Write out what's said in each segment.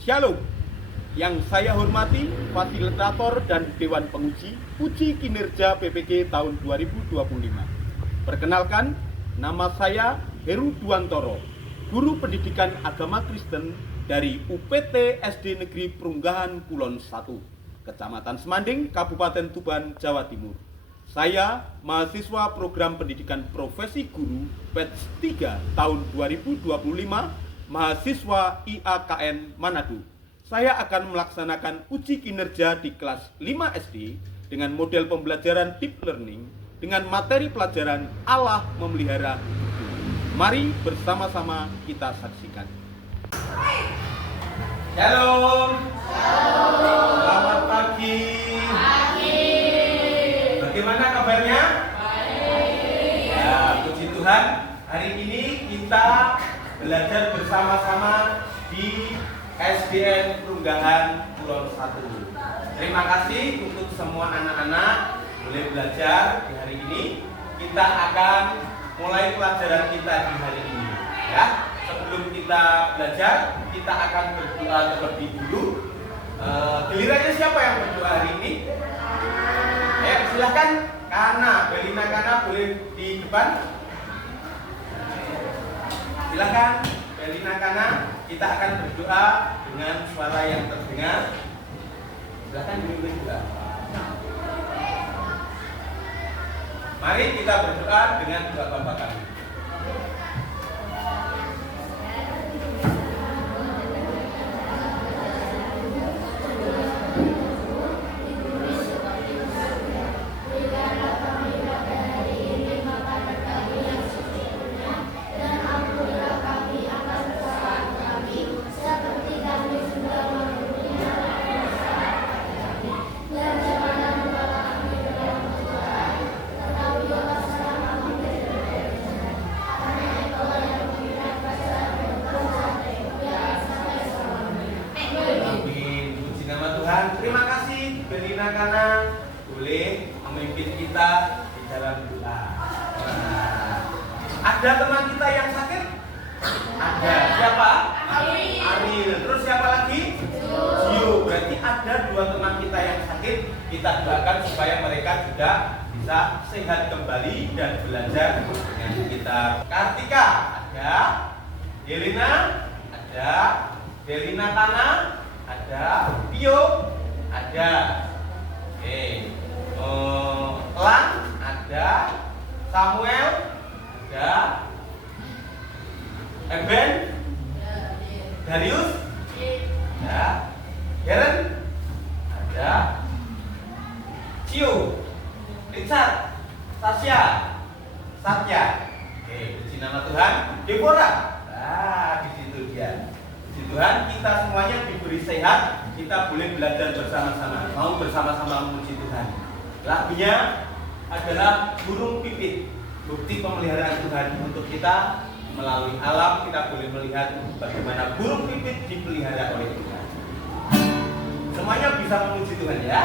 Shalom. Yang saya hormati fasilitator dan Dewan Penguji Uji Kinerja PPG tahun 2025. Perkenalkan, nama saya Heru Duantoro, Guru Pendidikan Agama Kristen dari UPT SD Negeri Perunggahan Kulon 1, Kecamatan Semanding, Kabupaten Tuban, Jawa Timur. Saya mahasiswa Program Pendidikan Profesi Guru Batch 3 tahun 2025, mahasiswa IAKN Manado. Saya akan melaksanakan uji kinerja di kelas 5 SD dengan model pembelajaran deep learning dengan materi pelajaran Allah memelihara hidup. Mari bersama-sama kita saksikan. Shalom. Selamat pagi. Bagaimana kabarnya? Baik. Ya, puji Tuhan. Hari ini kita belajar bersama-sama di SDN Perunggahan Kulon 1. Terima kasih untuk semua anak-anak boleh belajar di hari ini. Kita akan mulai pelajaran kita di hari ini. Ya, sebelum kita belajar, kita akan berdoa terlebih dulu. Gilirannya siapa yang berdoa hari ini? Silahkan, Kana, Belina Kana boleh di depan. Silahkan, Belina Kana. Kita akan berdoa dengan suara yang terdengar. Silahkan dulu juga. Mari kita berdoa dengan doa Bapa kami. Terima kasih Belina Kana boleh memimpin kita di dalam doa. Ada teman kita yang sakit? Ada. Siapa? Aril. Terus siapa lagi? Gio. Berarti ada dua teman kita yang sakit. Kita doakan supaya mereka juga bisa sehat kembali dan belajar dengan kita. Kartika ada. Delina ada. Delina Kana ada. Pio ada. Oke. Lang ada. Samuel ada. Eben. Darius ada. Heren ada. Cio. Richard. Sasya. Satya. Oke, puji nama Tuhan. Deborah. Nah, di situ dia. Puji Tuhan, kita semuanya diberi sehat. Kita boleh belajar bersama-sama. Mau bersama-sama memuji Tuhan. Lagunya adalah burung pipit, bukti pemeliharaan Tuhan untuk kita. Melalui alam kita boleh melihat bagaimana burung pipit dipelihara oleh Tuhan. Semuanya bisa memuji Tuhan ya.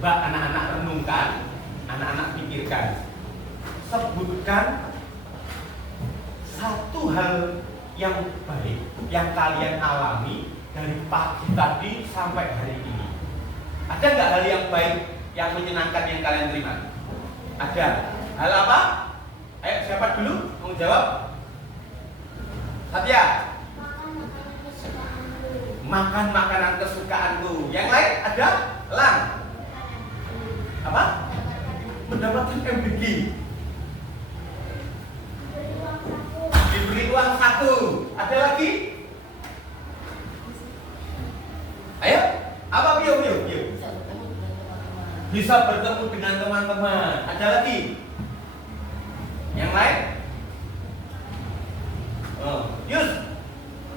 Coba anak-anak renungkan, anak-anak pikirkan. Sebutkan hal yang baik yang kalian alami dari pagi tadi sampai hari ini? Ada nggak hal yang baik yang menyenangkan yang kalian terima? Ada. Hal apa? Ayo siapa dulu mau jawab? Satya. Makan makanan kesukaanku. Yang lain ada? Lang. Apa? Mendapatkan MBG. Diberi uang saku. Ada lagi? Ayo. Apa bio? Bisa bertemu dengan teman-teman. Ada lagi? Yang lain? Yus.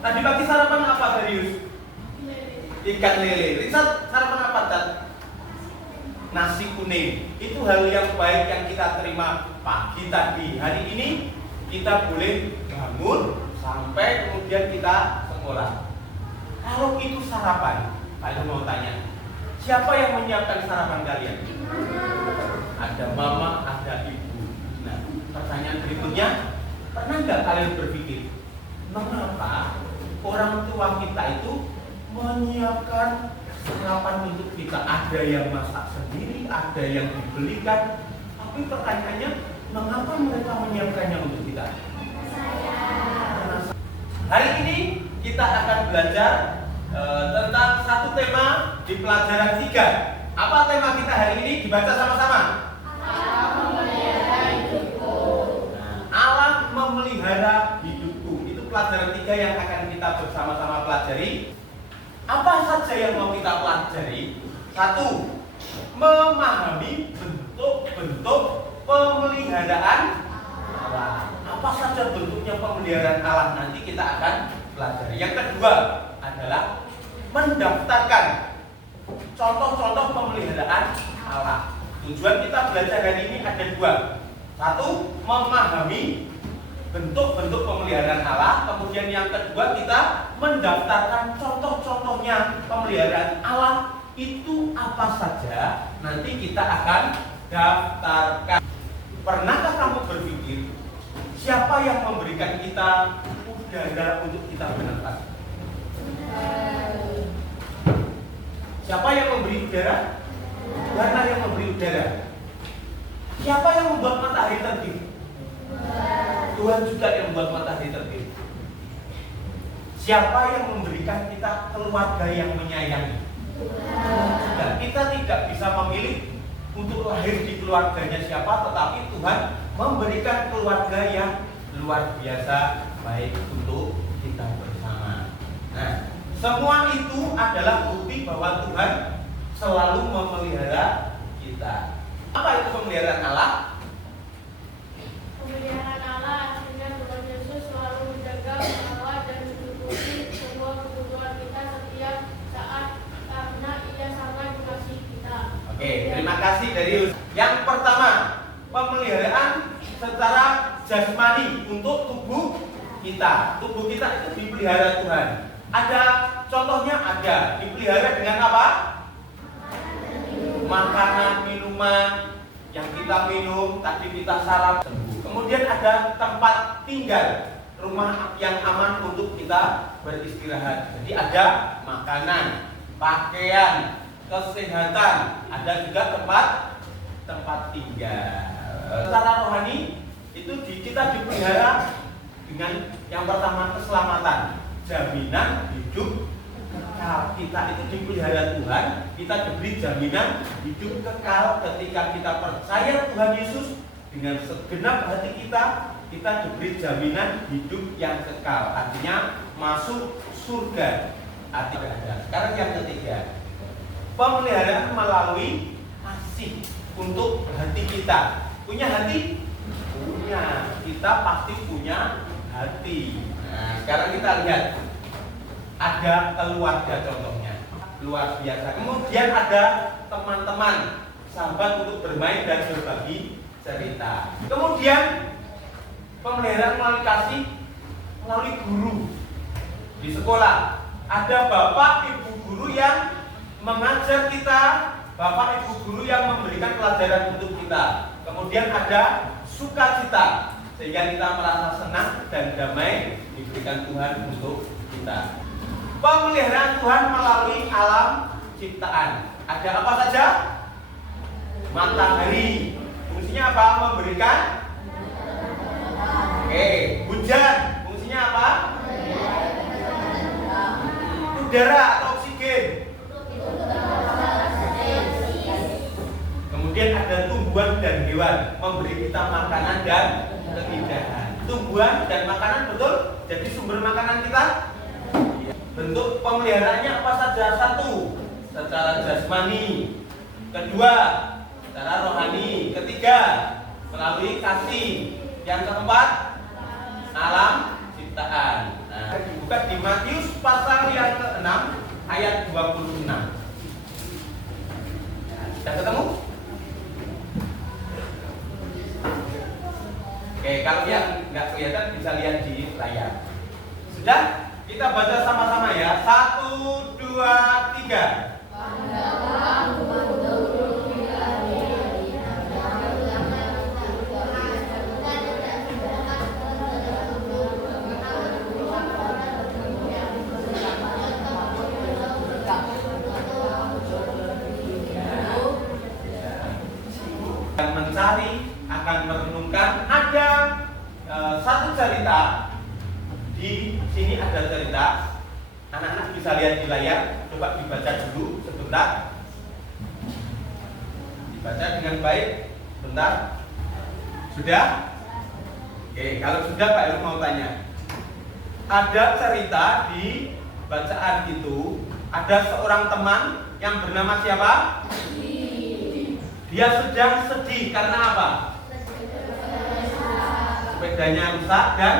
Tadi pagi sarapan apa dari Yus? Ikan lele. Richard, sarapan apa, Tat? Nasi kuning. Itu hal yang baik yang kita terima pagi tadi. Hari ini kita boleh bangun sampai kemudian kita sekolah. Kalau itu sarapan, kalian mau tanya, siapa yang menyiapkan sarapan kalian? Ada mama, ada ibu. Nah, pertanyaan berikutnya, pernah nggak kalian berpikir, mengapa orang tua kita itu menyiapkan sarapan untuk kita? Ada yang masak sendiri, ada yang dibelikan. Tapi pertanyaannya, mengapa mereka menyiapkannya untuk kita? Hari ini kita akan belajar tentang satu tema di pelajaran 3. Apa tema kita hari ini? Dibaca sama-sama. Allah memelihara hidupku. Allah memelihara hidupku. Itu pelajaran 3 yang akan kita bersama-sama pelajari. Apa saja yang mau kita pelajari? 1. Memahami bentuk-bentuk pemeliharaan Allah. Apa saja bentuknya pemeliharaan Allah nanti kita akan pelajari. Yang kedua adalah mendaftarkan contoh-contoh pemeliharaan Allah. Tujuan kita belajar hari ini ada 2. 1. Memahami bentuk-bentuk pemeliharaan Allah. Kemudian yang kedua kita mendaftarkan contoh-contohnya pemeliharaan Allah itu apa saja. Nanti kita akan daftarkan. Pernahkah kamu berpikir siapa yang memberikan kita udara untuk kita bernafas? Siapa yang memberi udara? Tuhan yang memberi udara. Siapa yang membuat matahari terbit? Tuhan juga yang membuat matahari terbit. Siapa yang memberikan kita keluarga yang menyayangi? Dan kita tidak bisa memilih untuk lahir di keluarganya siapa, tetapi Tuhan memberikan keluarga yang luar biasa baik untuk kita bersama. Nah, semua itu adalah bukti bahwa Tuhan selalu memelihara kita. Apa itu pemeliharaan Allah? Pemeliharaan Allah artinya Tuhan Yesus selalu menjaga, mengawal dan mencukupi semua kebutuhan kita setiap saat karena Ia sangat mengasihi kita. Oke, terima kasih Darius. Yang pertama, pemeliharaan secara jasmani untuk tubuh kita. Tubuh kita itu dipelihara Tuhan. Ada contohnya, ada dipelihara dengan apa? Makanan, minuman yang kita minum, tadi kita sarapan sembuh. Kemudian ada tempat tinggal, rumah yang aman untuk kita beristirahat. Jadi ada makanan, pakaian, kesehatan, ada juga tempat tinggal. Secara rohani itu kita dipelihara dengan yang pertama keselamatan, jaminan hidup kekal. Kita itu dipelihara Tuhan, kita diberi jaminan hidup kekal ketika kita percaya Tuhan Yesus dengan segenap hati kita diberi jaminan hidup yang kekal. Artinya masuk surga. Artinya sekarang yang ketiga, pemeliharaan melalui kasih untuk hati kita. Punya hati? Punya. Kita pasti punya hati. Nah, sekarang kita lihat. Ada keluarga contohnya. Luar biasa. Kemudian ada teman-teman, sahabat untuk bermain dan berbagi cerita. Kemudian pemeliharaan melalui kasih, melalui guru. Di sekolah ada bapak ibu guru yang mengajar kita, bapak ibu guru yang memberikan pelajaran untuk kita. Kemudian ada sukacita, sehingga kita merasa senang dan damai diberikan Tuhan untuk kita. Pemeliharaan Tuhan melalui alam ciptaan. Ada apa saja? Matahari. Fungsinya apa? Memberikan. Oke, hujan. Fungsinya apa? Udara atau oksigen. Kemudian ada tumbuhan dan hewan, memberi kita makanan dan keindahan. Tumbuhan dan makanan betul jadi sumber makanan kita. Bentuk pemeliharaannya apa saja? Satu, secara jasmani. Kedua, secara rohani. Ketiga, melalui kasih. Yang keempat, alam ciptaan. Nah, dibuka di Matius pasal yang ke-6 ayat 26. Nah, sudah ketemu? Oke, kalau yang nggak kelihatan bisa lihat di layar. Sudah? Kita baca sama-sama ya. 1, 2, 3. Akan mencari, akan merenungkan. Ada satu cerita. Di sini ada cerita. Anak-anak bisa lihat di layar. Coba dibaca dulu sebentar. Dibaca dengan baik. Sebentar. Sudah? Oke, kalau sudah Pak Heru mau tanya. Ada cerita di bacaan itu. Ada seorang teman yang bernama siapa? Dia sedang sedih karena apa? Sepedanya rusak dan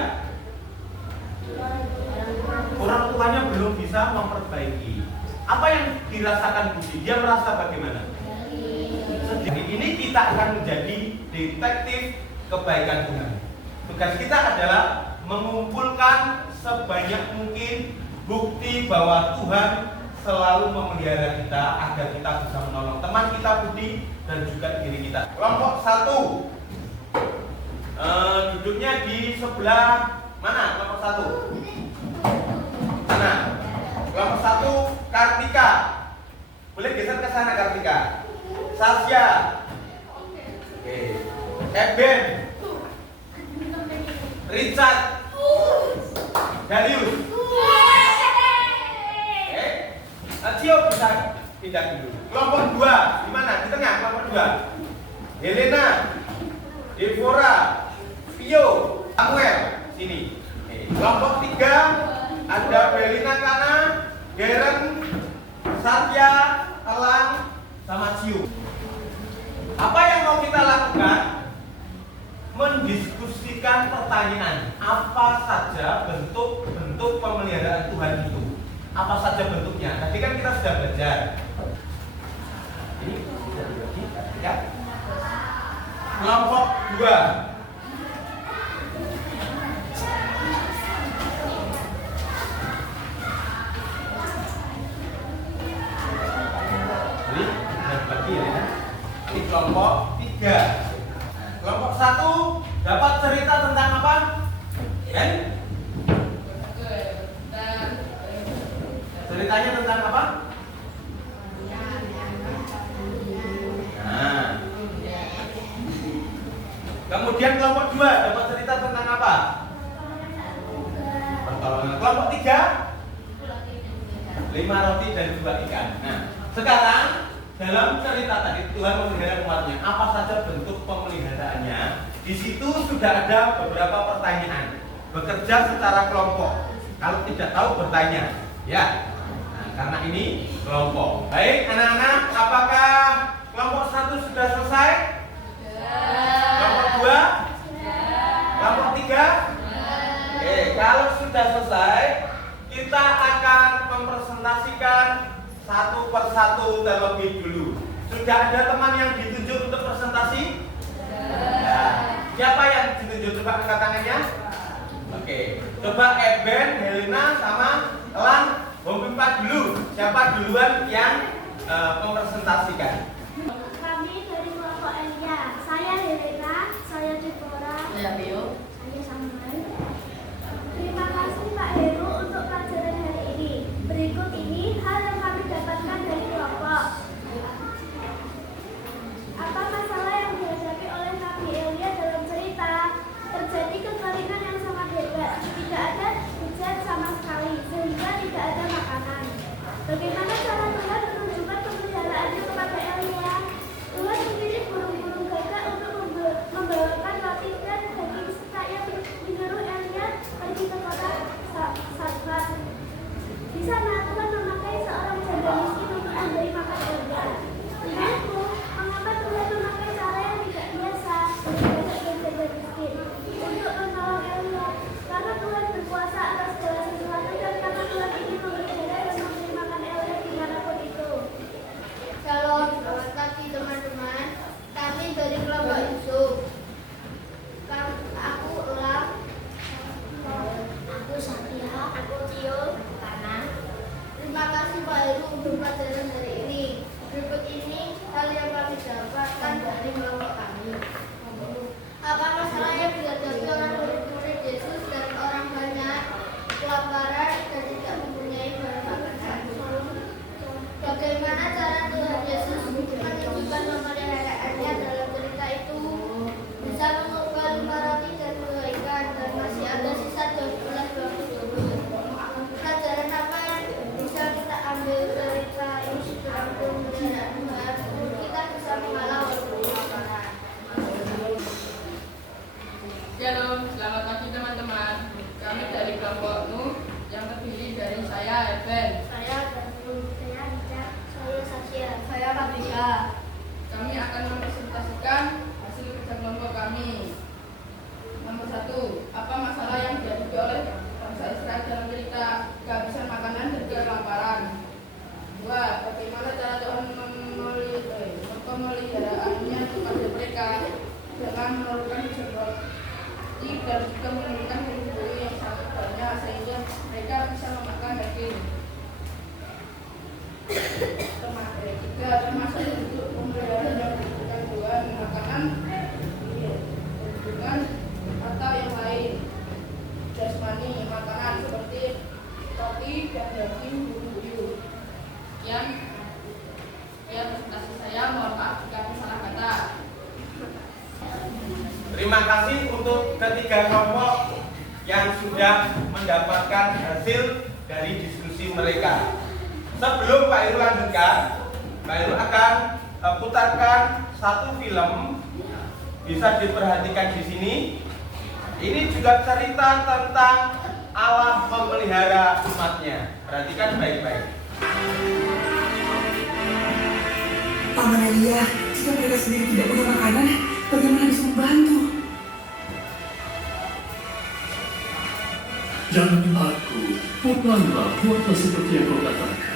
orang tuanya belum bisa memperbaiki. Apa yang dirasakan Budi? Dia merasa bagaimana? Sedih. Ini kita akan menjadi detektif kebaikan Tuhan. Tugas kita adalah mengumpulkan sebanyak mungkin bukti bahwa Tuhan selalu memelihara kita agar kita bisa menolong teman kita Budi dan juga diri kita. Kelompok 1 duduknya di sebelah mana? Kelompok 1 sana. Kelompok 1 Kartika. Boleh geser ke sana Kartika. Sasya. Oke. Eben. Richard. Darius. Oke. Cio bisa pindah dulu. Kelompok 2 di mana? Di tengah kelompok 2. Helena, Devora, Pio, Samuel. Sini. Kelompok 3 ada Belina Kana, Geren, Satya, Elang, sama Cio. Apa yang mau kita lakukan? Mendiskusikan pertanyaan. Apa saja bentuk pemeliharaan Tuhan itu? Apa saja bentuknya? Tadi kan kita sudah belajar. Ini sudah dibagi, ya. Kelompok 2. Ini kelompok 3. Kelompok 1 dapat cerita tentang apa? Kan? Ceritanya tentang apa? Nah. Kemudian kelompok 2 dapat cerita tentang apa? Pertolongan. Kelompok 3 5 roti dan 2 ikan. Nah, sekarang dalam cerita tadi Tuhan memelihara umatnya. Apa saja bentuk pemeliharaannya? Di situ sudah ada beberapa pertanyaan. Bekerja secara kelompok. Kalau tidak tahu bertanya, ya. Nah, karena ini kelompok. Baik, anak-anak, apakah kelompok 1 sudah selesai? Kelompok 2? Kelompok 3? Oke, kalau sudah selesai, kita akan mempresentasikan satu persatu terlebih dulu. Sudah ada teman yang ditunjuk untuk presentasi? Ya. Siapa yang ditunjuk? Coba angkat tangannya. Oke. Coba Eben, Helena, sama Elang membuka dulu. Siapa duluan yang mempresentasikan? Kami dari kelompok Elia. Saya Helena, saya Deborah, Saya Bio. saya Samuel. Bagaimana cara Tuhan menunjukkan pemeliharaannya kepada Elia? Tuhan memilih burung-burung gagak untuk membawakan roti dan daging serta yang menyuruh Elia pergi ke kota Sarfat. Di sana Tuhan memakai seorang janda miskin untuk memberi makan Elia. Menurutku, mengapa Tuhan memakai cara yang tidak biasa bagi gagak dan janda miskin untuk menolong Elia? Karena Tuhan berkuasa atas segala sesuatu dan karena Tuhan ingin memelihara dan memberi makan Elia dimanapun itu. Shalom, selamat pagi teman-teman. Kami dari kelompok Yusuf. Aku Elang. Aku Satya, aku Cio, Kanan. Terima kasih Pak Heru untuk pelajaran hari ini. Berikut ini hal yang kami dapatkan dari kelompok kami. Apa masalah yang dihadapi oleh murid-murid Yesus dan orang banyak kelaparan dan tidak mempunyai barang makanan? Bagaimana cara Tuhan Yesus menunjukkan pemeliharaannya dalam cerita itu? Bisa mengubah 5 roti dan 2 ikan dan masih ada sisa 12 pelajaran apa yang bisa kita ambil cerita ini tentang pemeliharaan Tuhan? Kita bisa mengalah walaupun kelaparan. Shalom, selamat pagi teman-teman. Kami dari kelompok Nu yang terdiri dari saya Eben. Saya Darul, Saya Ida, saya Satya. saya Fatika. Kami akan mempresentasikan hasil kerja kelompok kami. Nomor 1, apa masalah yang dihadapi oleh bangsa Israel dalam cerita kehabisan makanan dan kelaparan? 2, bagaimana cara Tuhan pemeliharaannya kepada mereka dengan menurunkan hujan roti dan juga menurunkan bumi yang sangat banyak sehingga mereka bisa memakan daging. Termasuk untuk pemberian yang diberikan Tuhan makanan, dengan atau yang lain jasmani makanan seperti roti dan daging bumbu. Yang presentasi saya, mohon maaf jika ada salah kata. Terima kasih untuk ketiga kelompok yang sudah mendapatkan hasil dari diskusi mereka. Sebelum Pak Heru lanjutkan, Pak Heru akan putarkan satu film. Bisa diperhatikan di sini. Ini juga cerita tentang Allah memelihara umatnya. Perhatikan baik-baik. Paman Elia, jika mereka sendiri tidak punya makanan, bagaimana bisa membantu? Jangan takut, pulanglah, buatlah seperti yang kau katakan.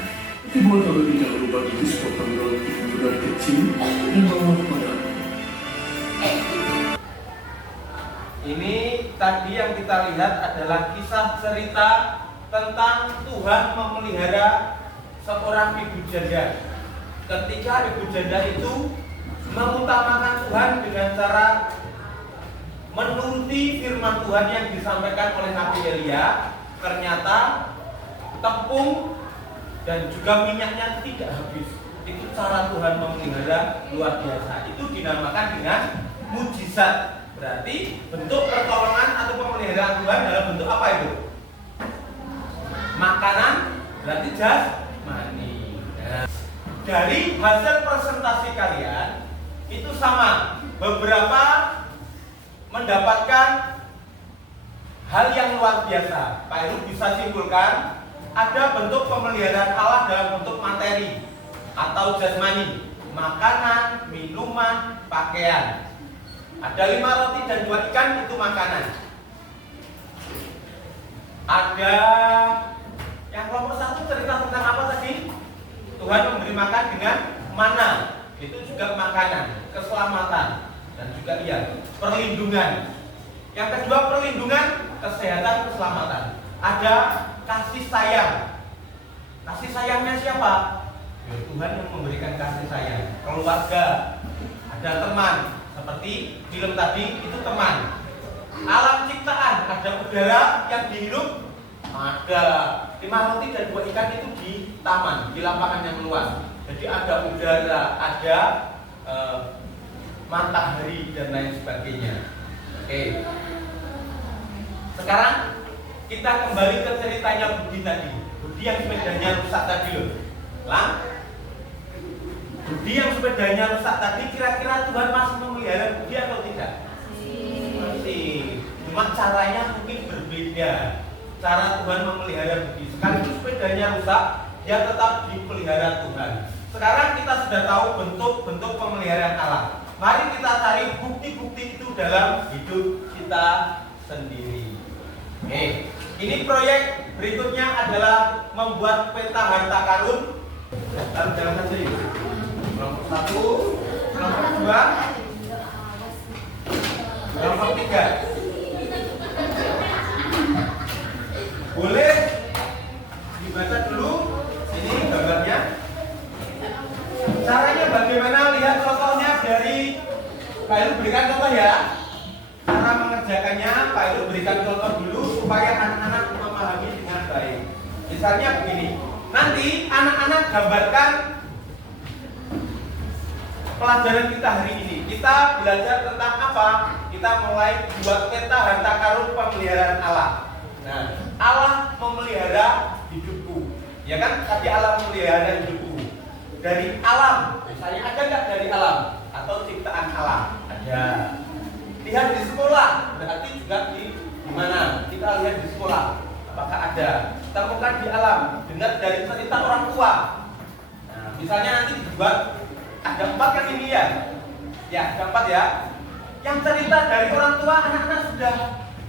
Kedua terlebih dahulu bagi sepotong roti ukuran kecil dan bawa kepadaku. Ini tadi yang kita lihat adalah kisah cerita tentang Tuhan memelihara seorang ibu janda. Ketika ibu janda itu mengutamakan Tuhan dengan cara menuruti firman Tuhan yang disampaikan oleh Nabi Elia, ternyata tepung dan juga minyaknya tidak habis. Itu cara Tuhan memelihara luar biasa. Itu dinamakan dengan mujizat. Berarti bentuk pertolongan atau pemeliharaan Tuhan dalam bentuk apa itu? Makanan, berarti jasmani. Nah, dari hasil presentasi kalian itu sama. Beberapa mendapatkan hal yang luar biasa. Pak Heru bisa simpulkan ada bentuk pemeliharaan Allah dalam bentuk materi atau jasmani, makanan, minuman, pakaian. Ada 5 roti dan 2 ikan, itu makanan. Ada yang kelompok 1 cerita tentang apa tadi? Tuhan memberi makan dengan mana, itu juga makanan, keselamatan, dan juga perlindungan. Yang kedua perlindungan, kesehatan, keselamatan. Ada kasih sayang. Kasih sayangnya siapa? Ya, Tuhan yang memberikan kasih sayang. Keluarga, ada teman. Seperti film tadi, itu teman. Alam ciptaan, ada udara yang dihirup, ada 5 roti dan 2 ikan itu di taman, di lapangan yang luas. Jadi ada udara, ada matahari dan lain sebagainya. Oke. Sekarang kita kembali ke ceritanya Budi tadi. Budi yang sepedanya rusak tadi loh. Lang, Budi yang sepedanya rusak tadi kira-kira Tuhan masih memelihara Budi atau tidak? Masih. Cuma caranya mungkin berbeda. Cara Tuhan memelihara Budi. Sekalipun sepedanya rusak, dia tetap dipelihara Tuhan. Sekarang kita sudah tahu bentuk-bentuk pemeliharaan Allah. Mari kita cari bukti-bukti itu dalam hidup kita sendiri. Oke, ini proyek berikutnya adalah membuat peta harta karun. Lalu jalan saja yuk. Kelompok 1, kelompok 2, kelompok 3. Boleh dibaca dulu ini gambarnya. Caranya bagaimana? Lihat contohnya dari Pak Ilu, berikan contoh ya. Cara mengerjakannya Pak Ilu berikan contoh dulu supaya anak-anak memahami dengan baik. Misalnya begini, nanti anak-anak gambarkan pelajaran kita hari ini. Kita belajar tentang apa? Kita mulai buat peta harta karun pemeliharaan Allah. Nah, Allah memelihara hidupku, ya kan? Tadi Allah memelihara hidupku dari alam. Misalnya ada nggak dari alam atau ciptaan Allah? Ada. Lihat di sekolah, berarti juga di mana? Kita lihat di sekolah, apakah ada? Temukan di alam, dengar dari cerita orang tua. Nah, misalnya nanti dibuat ada 4 kan ini ya? Ya, ada 4 ya. Yang cerita dari orang tua, anak-anak sudah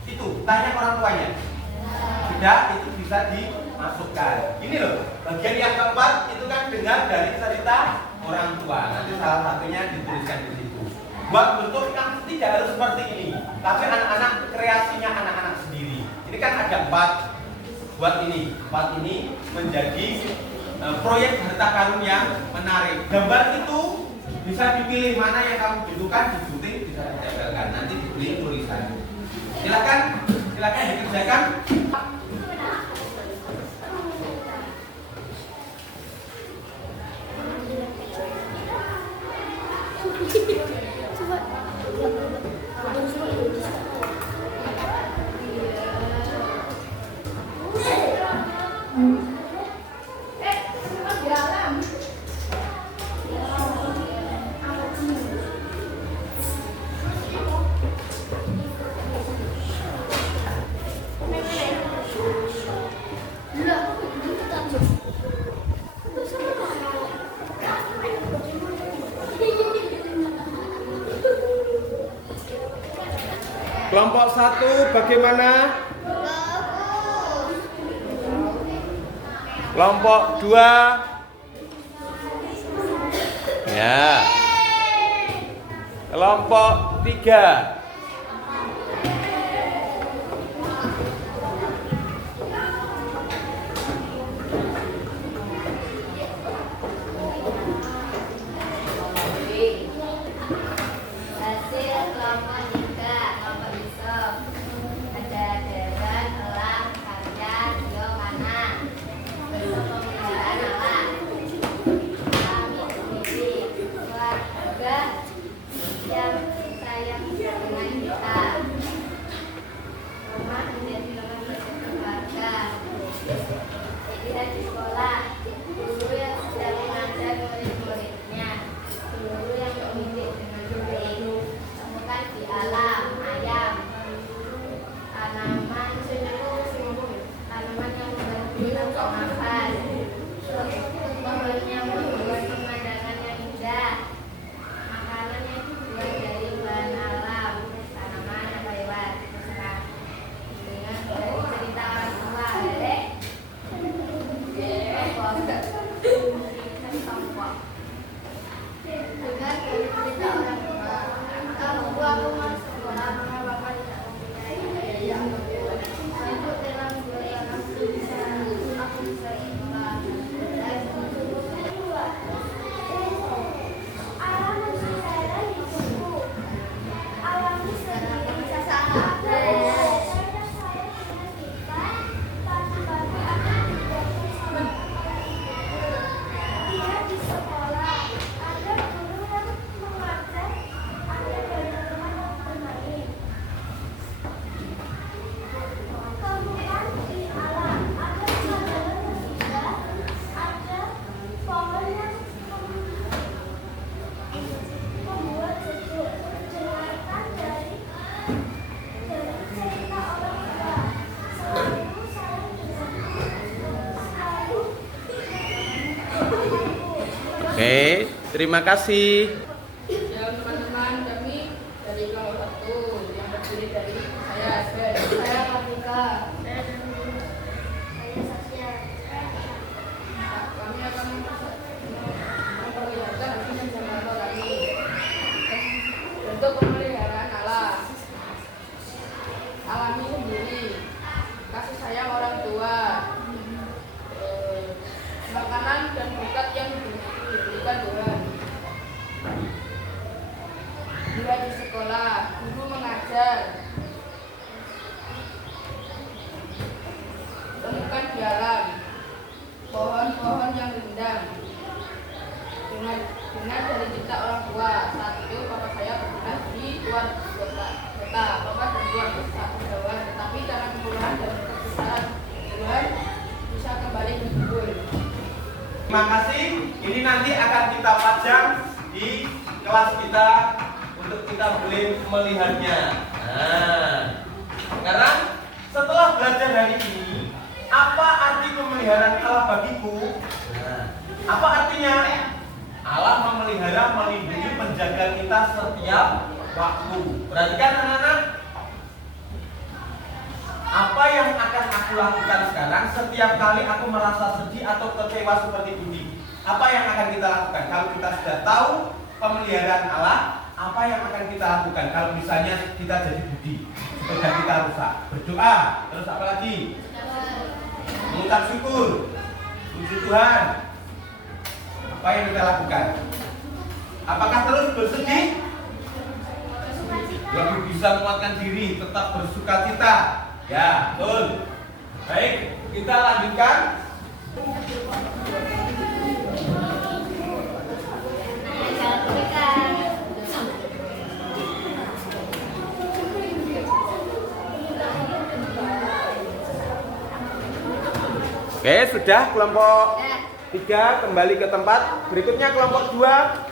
itu tanya orang tuanya. Tidak, itu bisa dimasukkan. Ini loh, bagian yang keempat itu kan dengar dari cerita orang tua. Nanti salah satunya dituliskan di situ. Buat bentuk kan tidak harus seperti ini, tapi anak-anak kreasinya anak-anak sendiri. Ini kan ada 4. Buat ini, 4 ini menjadi proyek harta karun yang menarik. Gambar itu bisa dipilih mana yang kamu butuhkan, digunting, bisa ditempelkan. Nanti dibeli tulisan. Silakan dikerjakan. Kelompok 1 bagaimana? Kelompok 2. Ya. Kelompok 3. Terima kasih. Ya teman-teman, kami dari kelompok 1 yang terdiri dari saya Asbel, Saya Kartika. Saya Danuri. Saya Sasya. kami akan memperlihatkan visi dan motto kami. Bentuk pemeliharaan Allah, alami sendiri, kasih sayang orang tua, makanan dan berkat yang diberikan Tuhan. Bila di sekolah, guru mengajar, temukan di alam, pohon-pohon yang rindang. Dengar dari cerita orang tua. Saat itu papa saya bertugas di luar kota. Papa dan luar kota berjauhan, tetapi karena kemurahan dan kebesaran Tuhan bisa kembali berkumpul. Terima kasih. Ini nanti akan kita pajang di kelas kita untuk kita boleh melihatnya. Nah, sekarang setelah belajar hari ini, apa arti pemeliharaan Allah bagiku? Nah, apa artinya? Allah memelihara, melindungi, menjaga kita setiap waktu. Perhatikan anak-anak. Apa yang akan aku lakukan sekarang setiap kali aku merasa sedih atau kecewa seperti Budi? Apa yang akan kita lakukan? Kalau kita sudah tahu pemeliharaan Allah, apa yang akan kita lakukan? Kalau misalnya kita jadi Budi, sepeda kita rusak, berdoa, terus apa lagi? Mengucap syukur, puji Tuhan. Apa yang kita lakukan? Apakah terus bersedih? Lebih bisa menguatkan diri, tetap bersukacita. Ya, betul. Baik, kita lanjutkan. Oke, sudah kelompok 3 kembali ke tempat. Berikutnya kelompok 2.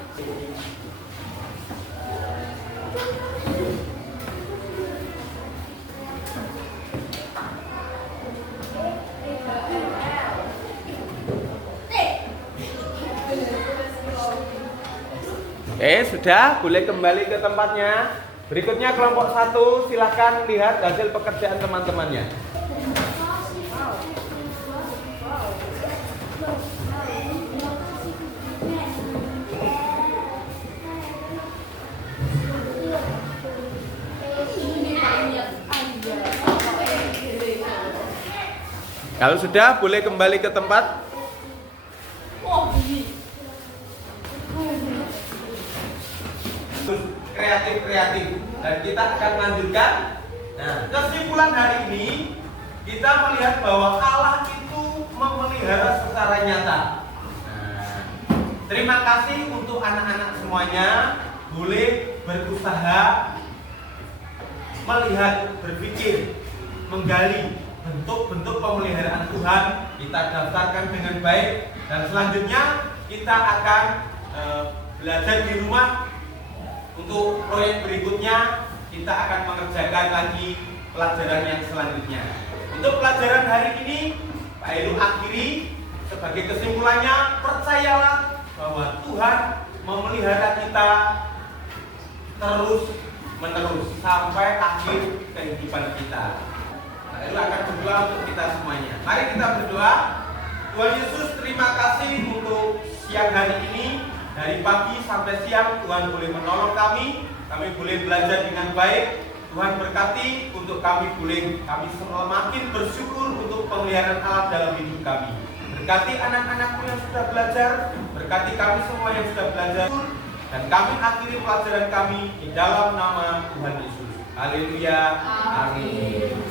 Sudah, boleh kembali ke tempatnya. Berikutnya kelompok 1, silahkan lihat hasil pekerjaan teman-temannya. Kalau sudah, boleh kembali ke tempat. Kreatif dan kita akan lanjutkan. Nah, kesimpulan hari ini kita melihat bahwa Allah itu memelihara secara nyata. Nah, terima kasih untuk anak-anak semuanya, boleh berusaha melihat, berpikir, menggali bentuk-bentuk pemeliharaan Tuhan, kita daftarkan dengan baik, dan selanjutnya kita akan belajar di rumah. Untuk proyek berikutnya kita akan mengerjakan lagi pelajaran yang selanjutnya. Untuk pelajaran hari ini Pak Heru akhiri sebagai kesimpulannya, percayalah bahwa Tuhan memelihara kita terus menerus sampai akhir kehidupan kita. Pak Heru akan berdoa untuk kita semuanya. Mari kita berdoa. Tuhan Yesus, terima kasih untuk siang hari ini. Dari pagi sampai siang Tuhan boleh menolong kami boleh belajar dengan baik. Tuhan berkati untuk kami semakin bersyukur untuk pemeliharaan Allah dalam hidup kami. Berkati anak-anakku yang sudah belajar, berkati kami semua yang sudah belajar, dan kami akhiri pelajaran kami di dalam nama Tuhan Yesus. Haleluya. Amin.